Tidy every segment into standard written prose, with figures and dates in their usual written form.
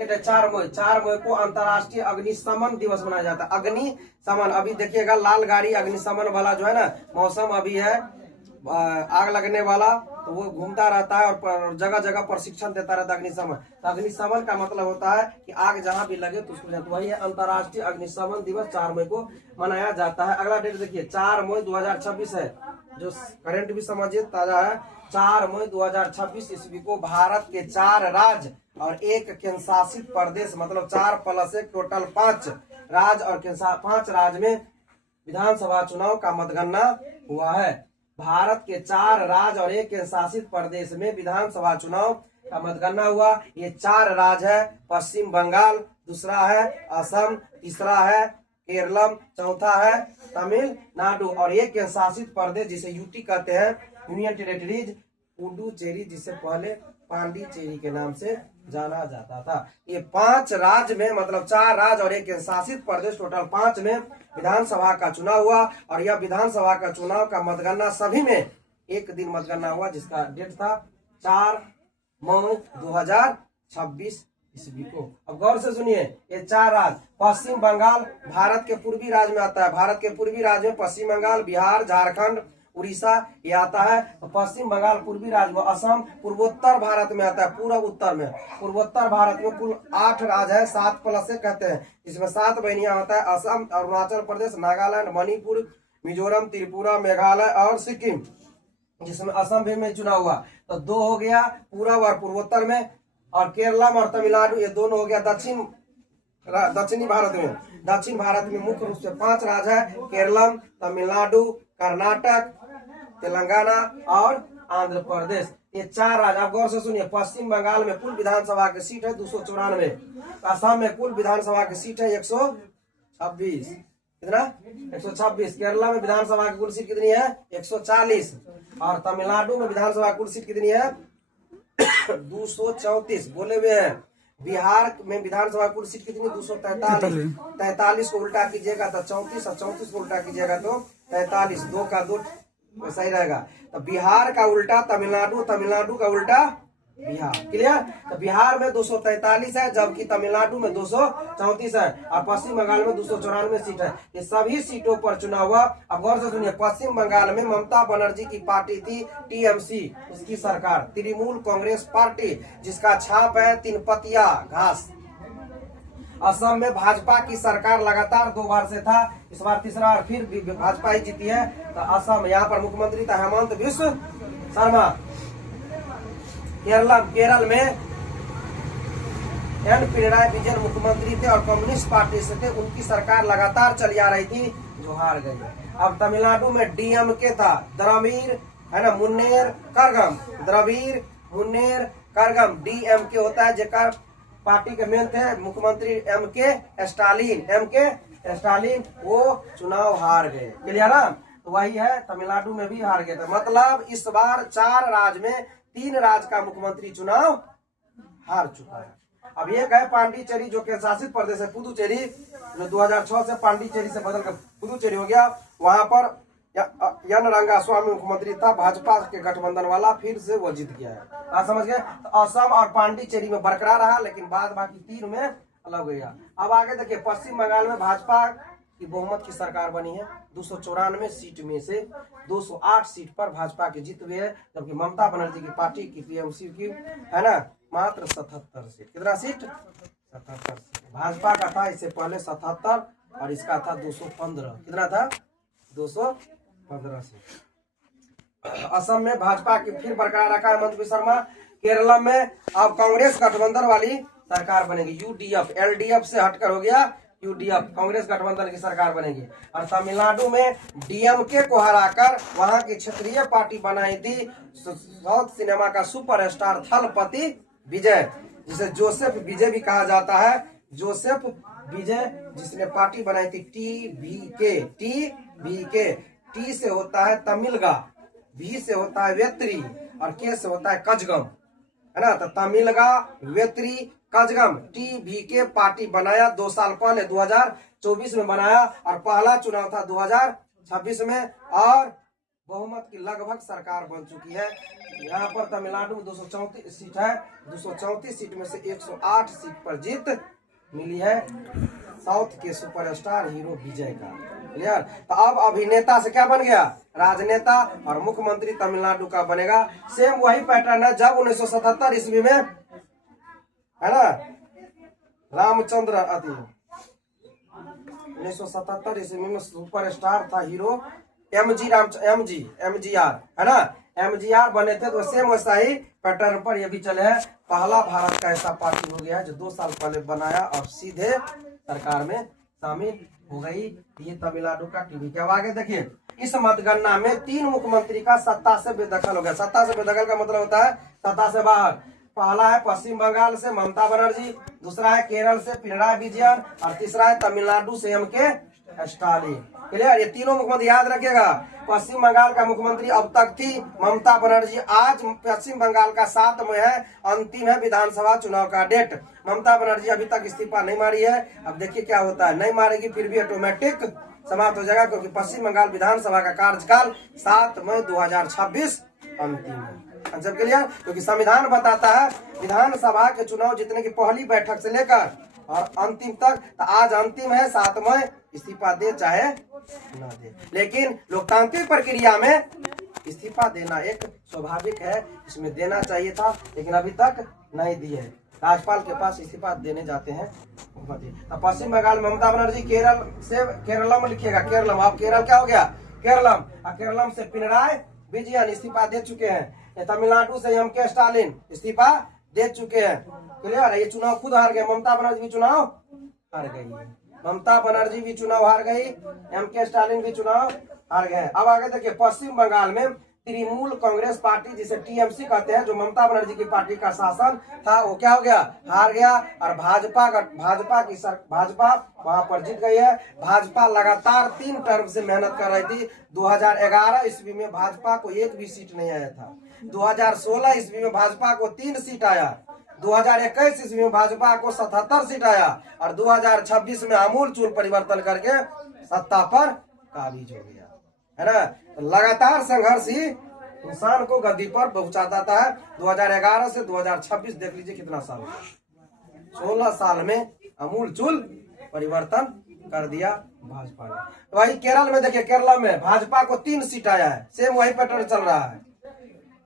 4 मई को अंतर्राष्ट्रीय अग्निशमन दिवस मनाया जाता है। अग्निशमन, अभी देखिएगा लाल गाड़ी अग्निशमन वाला जो है ना, मौसम अभी है आग लगने वाला, तो वो घूमता रहता है और जगह जगह प्रशिक्षण देता रहता है अग्निशमन। तो अग्निशमन का मतलब होता है कि आग जहां भी लगे तो उसको, वही है अंतर्राष्ट्रीय अग्निशमन दिवस 4 मई को मनाया जाता है। अगला डेट देखिए 4 मई 2026 है, जो करंट भी समझिए ताजा है। 4 मई 2026 ईस्वी को भारत के 4 राज्य और 1 केंद्र शासित प्रदेश, मतलब 4 + 1 टोटल 5 राज्य और 5 राज्य में विधानसभा चुनाव का मतगणना हुआ है। भारत के 4 राज्य और 1 केंद्र शासित प्रदेश में विधानसभा चुनाव का मतगणना हुआ। ये 4 राज्य है, पश्चिम बंगाल, दूसरा है असम, तीसरा है केरलम, चौथा है तमिलनाडु, और 1 केंद्र शासित प्रदेश जिसे यूटी कहते हैं, यूनियन टेरिटरीज, पुडुचेरी, जिसे पहले पांडिचेरी के नाम से जाना जाता था। ये 5 राज्य में, मतलब 4 राज्य और 1 केंद्र शासित प्रदेश, टोटल 5 में विधानसभा का चुनाव हुआ। और यह विधानसभा का चुनाव का मतगणना सभी में एक दिन मतगणना हुआ, जिसका डेट था 4 मई 2026 ईस्वी को। अब गौर से सुनिए, ये 4 राज्य, पश्चिम बंगाल भारत के पूर्वी राज्य में आता है। भारत के पूर्वी राज्य में पश्चिम बंगाल, बिहार, झारखंड, उड़ीसा ये आता है। तो पश्चिम बंगाल पूर्वी राज्य में, असम पूर्वोत्तर भारत में आता है, पूर्व उत्तर में। पूर्वोत्तर भारत में कुल 8 राज्य है, 7 + 1 कहते हैं, इसमें 7 बहनियां होता है, असम, अरुणाचल प्रदेश, नागालैंड, मणिपुर, मिजोरम, त्रिपुरा, मेघालय और सिक्किम, जिसमें असम भी में चुनाव हुआ। तो 2 हो गया पूर्व और पूर्वोत्तर में, और केरलम और तमिलनाडु ये दोनों हो गया दक्षिणी भारत में। दक्षिण भारत में मुख्य रूप से 5 राज्य है, केरलम, तमिलनाडु, कर्नाटक, तेलंगाना और आंध्र प्रदेश, ये 4 राज्य। आप गौर से सुनिए, पश्चिम बंगाल में कुल विधानसभा की सीट है 294, असम में कुल विधानसभा की सीट है 126, कितना 126, केरला में विधानसभा की कुल सीट कितनी है 140, और तमिलनाडु में विधानसभा कुल सीट कितनी है 234 बोले हुए हैं। बिहार में विधानसभा कुल सीट कितनी 243, 43 को उल्टा कीजिएगा तो 34, और 34 को उल्टा कीजिएगा तो 43, 2 का 2 सही रहेगा। तो बिहार का उल्टा तमिलनाडु, तमिलनाडु का उल्टा बिहार, क्लियर। तो बिहार में 243 है, जबकि तमिलनाडु में 234 है, और पश्चिम बंगाल में 294 सीट है। ये सभी सीटों पर चुनाव हुआ। अब गौर से सुनिए, पश्चिम बंगाल में ममता बनर्जी की पार्टी थी टीएमसी, उसकी सरकार, तृणमूल कांग्रेस पार्टी, जिसका छाप है 3 पतिया घास। असम में भाजपा की सरकार लगातार 2 बार से था, इस बार तीसरा और फिर भी भाजपा ही जीती है। तो असम, यहाँ पर मुख्यमंत्री था हेमंत बिश्व शर्मा। केरल में एन पिनराई विजयन मुख्यमंत्री थे और कम्युनिस्ट पार्टी से थे, उनकी सरकार लगातार चली आ रही थी, जो हार गई। अब तमिलनाडु में डीएमके था, द्रविड़ है ना, मुन्नेर करगम, द्रविड़ मुन्नेर करगम, डीएमके होता है, जेकर पार्टी के मेन थे मुख्यमंत्री एमके स्टालिन, वो चुनाव हार गए, क्लियर ना। तो वही है, तमिलनाडु में भी हार गए थे। मतलब इस बार 4 राज्य में 3 राज्य का मुख्यमंत्री चुनाव हार चुका है। अब एक है पांडिचेरी, जो केंद्र शासित प्रदेश है, पुदुचेरी, जो 2006 से पांडिचेरी से बदलकर पुदुचेरी हो गया। वहां पर एन रंगास्वामी मुख्यमंत्री था, भाजपा के गठबंधन वाला, फिर से वो जीत गया है। आप समझ गए। तो असम और पांडिचेरी में बरकरार रहा, लेकिन बाद बाकी 3 में अलग हो गया। अब आगे देखिए, पश्चिम बंगाल में भाजपा की बहुमत की सरकार बनी है, 294 सीट में से 208 सीट पर भाजपा की जीत हुई है, जबकि ममता बनर्जी की पार्टी की टीएमसी की है ना मात्र 77 सीट। कितना सीट 77 सीट भाजपा का था, इससे पहले 77, और इसका था 215, कितना था 215 सीट। असम में भाजपा की फिर बरकरार रखा हेमंत बिश्व शर्मा। केरल में अब कांग्रेस गठबंधन वाली सरकार बनेगी, यूडीएफ, एलडीएफ से हटकर हो गया यूडीएफ, कांग्रेस गठबंधन की सरकार बनेगी। और तमिलनाडु में डीएमके को हराकर वहां की क्षेत्रीय पार्टी बनाई थी साउथ सिनेमा का सुपरस्टार थलपति विजय, जिसे जोसेफ विजय भी कहा जाता है, जोसेफ विजय, जिसने पार्टी बनाई थी टीवीके। टी से होता है तमिलगा, वी से होता है वेत्री, और के से होता है कजगम, है ना। तो तमिलगा, वेत्री, कजगम, टीवीके पार्टी बनाया 2 साल पहले, 2024 में बनाया, और पहला चुनाव था 2026 में, और बहुमत की लगभग सरकार बन चुकी है। यहाँ पर तमिलनाडु में 234 सीट है, 234 सीट में से 108 सीट पर जीत मिली है साउथ के सुपरस्टार हीरो विजय का। क्लियर। तो अब अभिनेता से क्या बन गया, राजनेता, और मुख्यमंत्री तमिलनाडु का बनेगा। सेम वही पैटर्न है जब 1977 ईस्वी में, है ना, रामचंद्र अति 1977 ईस्वी में सुपरस्टार था हीरो एमजीआर, है ना, एमजीआर बने थे। तो सेम वैसा ही पैटर्न पर ये भी चले है। पहला भारत का ऐसा पार्टी हो गया है जो 2 साल पहले बनाया और सीधे सरकार में शामिल हो गई। ये तमिलनाडु का टीवी के। अब आगे देखिए, इस मतगणना में 3 मुख्यमंत्री का सत्ता से बेदखल हो गया। सत्ता से बेदखल का मतलब होता है सत्ता से बाहर। पहला है पश्चिम बंगाल से ममता बनर्जी, दूसरा है केरल से पिनराई विजयन, और तीसरा है तमिलनाडु से एमके स्टालिन। क्लियर। ये तीनों मुख्यमंत्री याद रखिएगा। पश्चिम बंगाल का मुख्यमंत्री अब तक थी ममता बनर्जी। आज पश्चिम बंगाल का 7 में है, अंतिम है विधानसभा चुनाव का डेट। ममता बनर्जी अभी तक इस्तीफा नहीं मारी है। अब देखिए क्या होता है, नहीं मारेगी फिर भी ऑटोमेटिक समाप्त हो जाएगा, क्योंकि पश्चिम बंगाल विधानसभा का कार्यकाल 7 मई 2026 अंतिम है। जब क्लियर, क्योंकि संविधान बताता है विधानसभा के चुनाव जीतने की पहली बैठक से लेकर और अंतिम तक। तो आज अंतिम है 7 मई, इस्तीफा दे चाहे ना दे, लेकिन लोकतांत्रिक प्रक्रिया में इस्तीफा देना एक स्वाभाविक है, इसमें देना चाहिए था, लेकिन अभी तक नहीं दिए। राज्यपाल के पास इस्तीफा देने जाते हैं। तो पश्चिम बंगाल ममता बनर्जी, केरल से केरलम लिखिएगा, केरलम। अब केरल क्या हो गया, केरलम। केरलम से पिनराई विजयन इस्तीफा दे चुके हैं। तमिलनाडु से एमके स्टालिन इस्तीफा दे चुके हैं। क्लियर है। ये चुनाव खुद हार गए। ममता बनर्जी भी चुनाव हार गई, ममता बनर्जी भी चुनाव हार गई, एमके स्टालिन भी चुनाव हार गए। अब आगे देखिए, पश्चिम बंगाल में तृणमूल कांग्रेस पार्टी, जिसे टीएमसी कहते हैं, जो ममता बनर्जी की पार्टी का शासन था, वो क्या हो गया, हार गया। और भाजपा वहां पर जीत गई है। भाजपा लगातार 3 टर्म से मेहनत कर रही थी। 2011 ईस्वी में भाजपा को 1 भी सीट नहीं आया था। 2016 ईस्वी में भाजपा को 3 सीट आया। 2021 ईस्वी में भाजपा को 77 सीट आया, और 2026 में आमूल चूल परिवर्तन करके सत्ता पर काबिज हो गया, है ना। तो लगातार संघर्ष ही इंसान को गद्दी पर पहुंचाता था। 2011 से 2026 देख लीजिए कितना साल, 16 साल में आमूल चूल परिवर्तन कर दिया भाजपा ने। तो वही केरल में देखिए, केरल में भाजपा को 3 सीट आया है। सेम वही पैटर्न चल रहा है।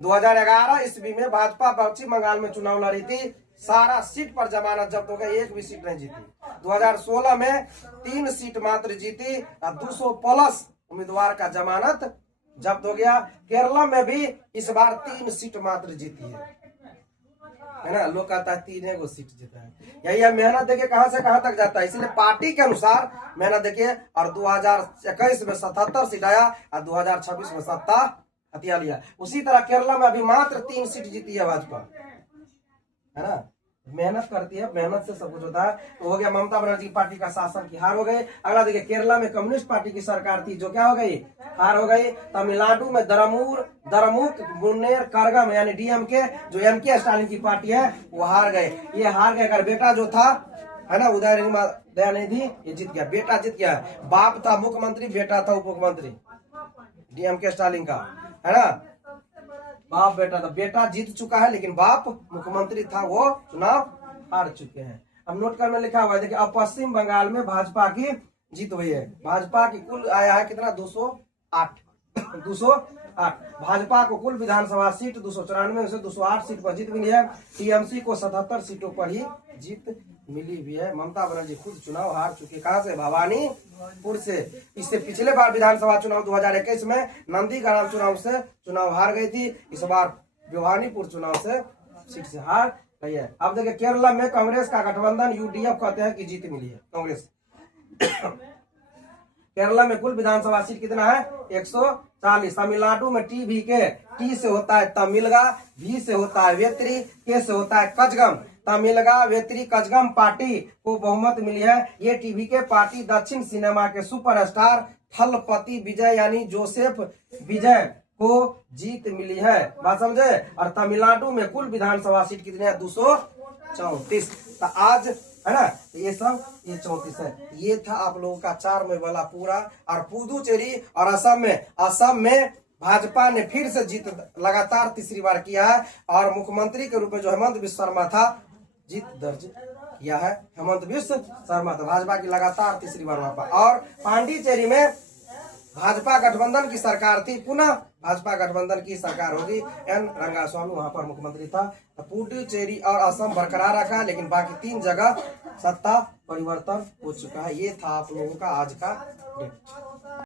2011 ईस्वी में भाजपा पश्चिम बंगाल में चुनाव लड़ी थी, सारा सीट पर जमानत जब्त हो गई, 1 भी सीट नहीं जीती। 2016 में 3 सीट मात्र जीती और 200 प्लस उम्मीदवार का जमानत जब्त हो गया। केरला में भी इस बार 3 सीट मात्र जीती है ना। लोग कहता है 3 गो सीट जीता है। यही है, मेहनत देखिए कहां से कहां तक जाता है। इसलिए पार्टी के अनुसार मेहनत देखिए। और 2021 में 77 सीट आया और 2026 में सत्ता हथिया लिया। उसी तरह केरला में अभी मात्र 3 सीट जीती है भाजपा, है ना। मेहनत करती है, मेहनत से सब कुछ होता है। तो हो गया ममता बनर्जी पार्टी का शासन की हार हो गई। अगला देखिए, केरला में कम्युनिस्ट पार्टी की सरकार थी, जो क्या हो गई, हार हो गई। तमिलनाडु में दरमुक मुन्नेर करगम यानी डीएमके, जो एमके स्टालिन की पार्टी है, वो हार गए। ये हार गए। अगर बेटा जो था, है ना, दयानिधि, ये जीत गया, बेटा जीत गया। बाप था मुख्यमंत्री, बेटा था उप मुख्यमंत्री डीएमके स्टालिन का, है ना। बाप बेटा था, बेटा जीत चुका है, लेकिन बाप मुख्यमंत्री था, वो चुनाव हार चुके हैं। अब नोट करने लिखा हुआ है, देखिए, अब पश्चिम बंगाल में भाजपा की जीत हुई है। भाजपा की कुल आया है कितना, 208 भाजपा को कुल विधानसभा सीट 294 में से 208 सीट पर जीत मिली है। टीएमसी को 77 सीटों पर ही जीत मिली हुई है। ममता बनर्जी खुद चुनाव हार चुके। कहां से, भवानीपुर से। इससे पिछले बार विधानसभा चुनाव 2021 में नंदीग्राम चुनाव से चुनाव हार गई थी। इस बार भवानीपुर चुनाव से सीट से हार गई है। अब देखिए, केरला में कांग्रेस का गठबंधन यूडीएफ कहते हैं कि जीत मिली है कांग्रेस। केरला में कुल विधानसभा सीट कितना है, 140। तमिलनाडु में टी से होता है तमिलगा, भी से होता है वेत्री, के से होता है कजगम। तमिलगा वेत्री कजगम पार्टी को बहुमत मिली है। ये टीवी के पार्टी दक्षिण सिनेमा के सुपरस्टार थलपति विजय यानी जोसेफ विजय को जीत मिली है, बात समझे। और तमिलनाडु में कुल विधानसभा सीट कितनी है, 234। तो आज, है ना, ये सब, ये 34 है। ये था आप लोगों का 4 मई वाला पूरा। और पुदुचेरी और असम में भाजपा ने फिर से जीत लगातार तीसरी बार किया है और मुख्यमंत्री के रूप में जो हेमंत बिस्व शर्मा था जीत दर्ज किया है। हेमंत बिस्व शर्मा था भाजपा की लगातार तीसरी बार वहां पर। और पांडिचेरी में भाजपा गठबंधन की सरकार थी, पुनः भाजपा गठबंधन की सरकार होगी। एन रंगास्वामी वहां पर मुख्यमंत्री था। तो पुडुचेरी और असम बरकरार रखा, लेकिन बाकी 3 जगह सत्ता परिवर्तन हो चुका है। ये था आप लोगों का आज का डेट।